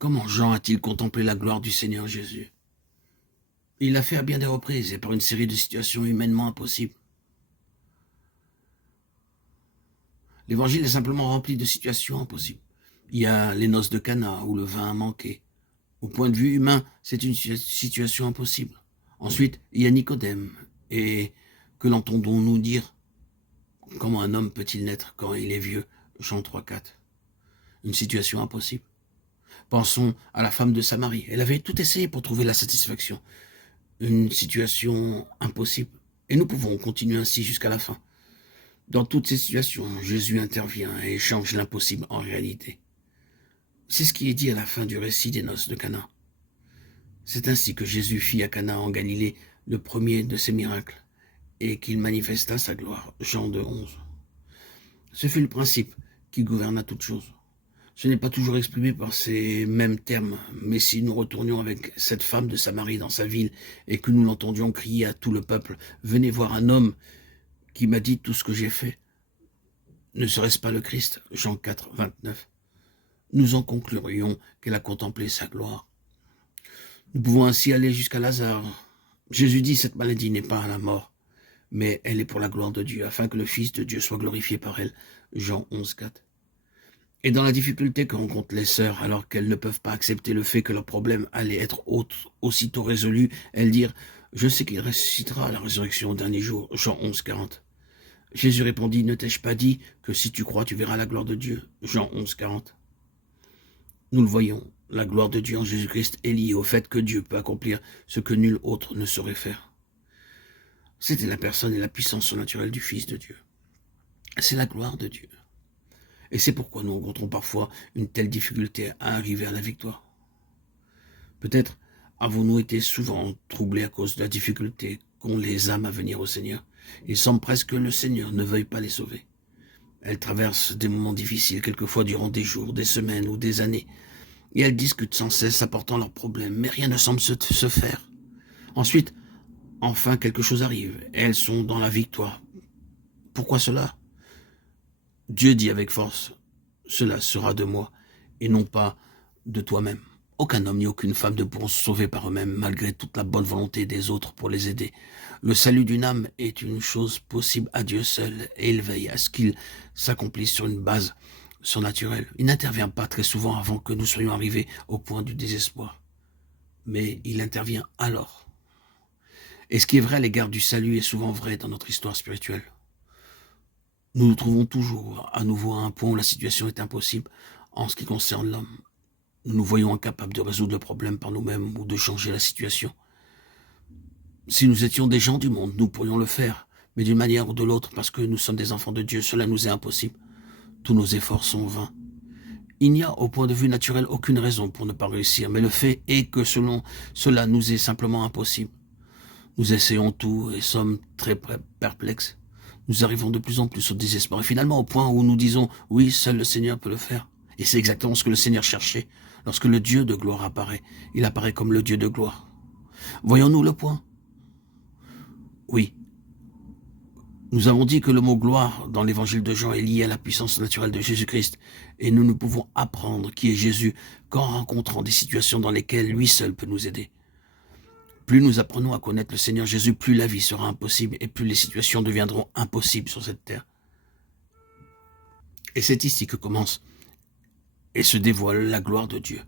Comment Jean a-t-il contemplé la gloire du Seigneur Jésus? Il l'a fait à bien des reprises et par une série de situations humainement impossibles. L'évangile est simplement rempli de situations impossibles. Il y a les noces de Cana où le vin a manqué. Au point de vue humain, c'est une situation impossible. Ensuite, il y a Nicodème. Et que l'entendons-nous dire? Comment un homme peut-il naître quand il est vieux? Jean 3,4. Une situation impossible. Pensons à la femme de Samarie. Elle avait tout essayé pour trouver la satisfaction. Une situation impossible. Et nous pouvons continuer ainsi jusqu'à la fin. Dans toutes ces situations, Jésus intervient et change l'impossible en réalité. C'est ce qui est dit à la fin du récit des noces de Cana. C'est ainsi que Jésus fit à Cana en Galilée le premier de ses miracles, et qu'il manifesta sa gloire. Jean 2,11. Ce fut le principe qui gouverna toutes choses. Ce n'est pas toujours exprimé par ces mêmes termes, mais si nous retournions avec cette femme de Samarie dans sa ville et que nous l'entendions crier à tout le peuple « Venez voir un homme qui m'a dit tout ce que j'ai fait », ne serait-ce pas le Christ? Jean 4, 29. Nous en conclurions qu'elle a contemplé sa gloire. Nous pouvons ainsi aller jusqu'à Lazare. Jésus dit « Cette maladie n'est pas à la mort, mais elle est pour la gloire de Dieu, afin que le Fils de Dieu soit glorifié par elle. » Jean 11, 4. Et dans la difficulté que rencontrent les sœurs, alors qu'elles ne peuvent pas accepter le fait que leur problème allait être aussitôt résolu, elles dirent « Je sais qu'il ressuscitera à la résurrection au dernier jour. » Jean 11, 40. Jésus répondit « Ne t'ai-je pas dit que si tu crois, tu verras la gloire de Dieu ?» Jean 11, 40. Nous le voyons, la gloire de Dieu en Jésus-Christ est liée au fait que Dieu peut accomplir ce que nul autre ne saurait faire. C'était la personne et la puissance surnaturelle du Fils de Dieu. C'est la gloire de Dieu. Et c'est pourquoi nous rencontrons parfois une telle difficulté à arriver à la victoire. Peut-être avons-nous été souvent troublés à cause de la difficulté qu'ont les âmes à venir au Seigneur. Il semble presque que le Seigneur ne veuille pas les sauver. Elles traversent des moments difficiles, quelquefois durant des jours, des semaines ou des années, et elles discutent sans cesse apportant leurs problèmes, mais rien ne semble se faire. Ensuite, enfin quelque chose arrive, et elles sont dans la victoire. Pourquoi cela? Dieu dit avec force, cela sera de moi, et non pas de toi-même. Aucun homme ni aucune femme ne pourront se sauver par eux-mêmes, malgré toute la bonne volonté des autres pour les aider. Le salut d'une âme est une chose possible à Dieu seul, et il veille à ce qu'il s'accomplisse sur une base surnaturelle. Il n'intervient pas très souvent avant que nous soyons arrivés au point du désespoir. Mais il intervient alors. Et ce qui est vrai à l'égard du salut est souvent vrai dans notre histoire spirituelle. Nous nous trouvons toujours à nouveau à un point où la situation est impossible en ce qui concerne l'homme. Nous nous voyons incapables de résoudre le problème par nous-mêmes ou de changer la situation. Si nous étions des gens du monde, nous pourrions le faire, mais d'une manière ou de l'autre, parce que nous sommes des enfants de Dieu, cela nous est impossible. Tous nos efforts sont vains. Il n'y a, au point de vue naturel, aucune raison pour ne pas réussir, mais le fait est que selon cela nous est simplement impossible. Nous essayons tout et sommes très perplexes. Nous arrivons de plus en plus au désespoir et finalement au point où nous disons « Oui, seul le Seigneur peut le faire ». Et c'est exactement ce que le Seigneur cherchait. Lorsque le Dieu de gloire apparaît, il apparaît comme le Dieu de gloire. Voyons-nous le point? Oui. Nous avons dit que le mot « gloire » dans l'évangile de Jean est lié à la puissance naturelle de Jésus-Christ et nous ne pouvons apprendre qui est Jésus qu'en rencontrant des situations dans lesquelles lui seul peut nous aider. Plus nous apprenons à connaître le Seigneur Jésus, plus la vie sera impossible et plus les situations deviendront impossibles sur cette terre. Et c'est ici que commence et se dévoile la gloire de Dieu.